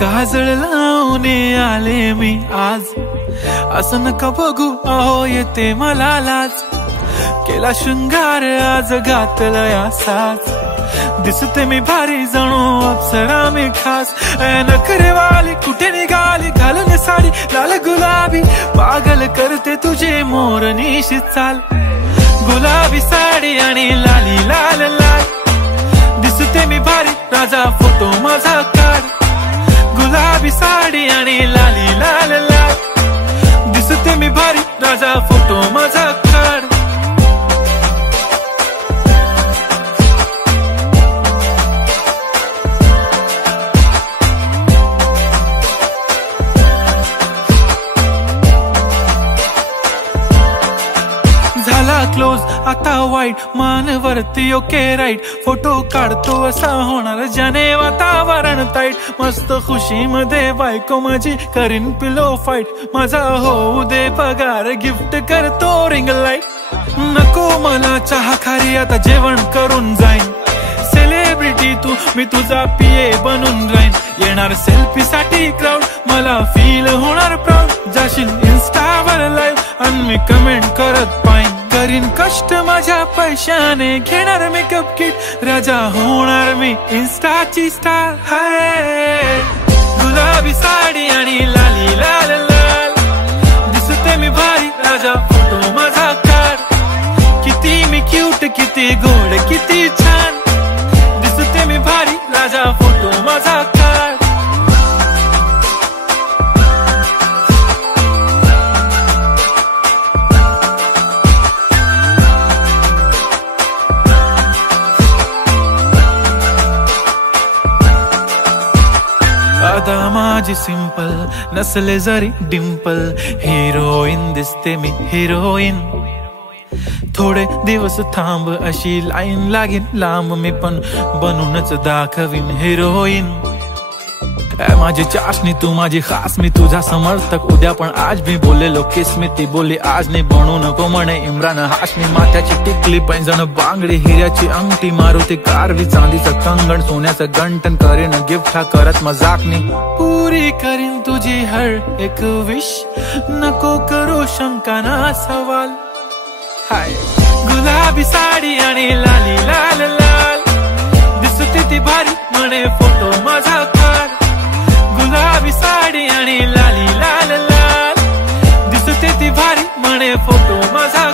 काजळ लावून आले मी आज, असं नका बघू अहो येते मला लाज. केला शृंगार आज घातला साज, दिसते मी भारी जणू अप्सरा मी खास. नखरेवाली कुठे निघाली घालून साडी लाल गुलाबी, पागल करते तुझे मोरनीशी चाल. गुलाबी साडी आणि लाली लाल लाल, दिसते मी भारी राजा फोटो माझा काढ. गुलाबी साडी आणि लाली लाल लाल, दिसते मी भारी राजा फोटो माझा काढ. झाला क्लोज आता वाईट, मान वरती ओके राईट. फोटो काढतो असा होणार ज्याने वातावरण ताईट. मस्त खुशी मध्ये बायको माझी करीन पिलो फाईट. माझा होऊ दे पगार गिफ्ट करतो रिंग लाईट. नको मला चहा खारी आता जेवण करून जाईन. सेलिब्रिटी तू मी तुझा पिये बनून राहीन. येणार सेल्फी साठी क्राऊड मला फील होणार प्राऊड. जाशील इन्स्टावर लाईव्ह आणि मी कमेंट करत पाईन. करीन कष्ट माझ्या पैशाने घेणार मेकअप किट. राजा होणार मी इन्स्टाची स्टार. हाय गुलाबी साडी आणि लाली लाल लाल, दिसते मी भारी राजा फोटो माझा काढ. किती मी क्यूट किती गोड किती छान, दिसते मी भारी राजा फोटो माझा काढ. आता माझी सिंपल नसले जरी डिंपल, हिरोईन दिसते मी हिरोईन. थोडे दिवस थांब अशी लाईन लागेल लांब, मी पण बनूनच दाखवीन हिरोईन. माझी चाशनी तू माझी खास, मी तुझा समर्थक उद्या पण आज मी बोललेलो किस मी. ती बोलली आज नाही बनू नको म्हणे इम्रान हाशमी. माथ्याची टिकली पैंजण बांगडी हिऱ्याची अंगठी, मारुती कारवी चांदीचं कंगण सोन्याचं गंटन. करीन गिफ्ट हा करत मजाकनी, पुरी करीन तुझी हर एक विश. नको करू शंका ना सवाल. हाय गुलाबी साडी आणि लाली लाल लाल, दिसते ती भारी म्हणे फोटो माझा काढ. गुलाबी साडी आणि लाली लाल लाल, दिसते ती भारी म्हणे फोटो माझा.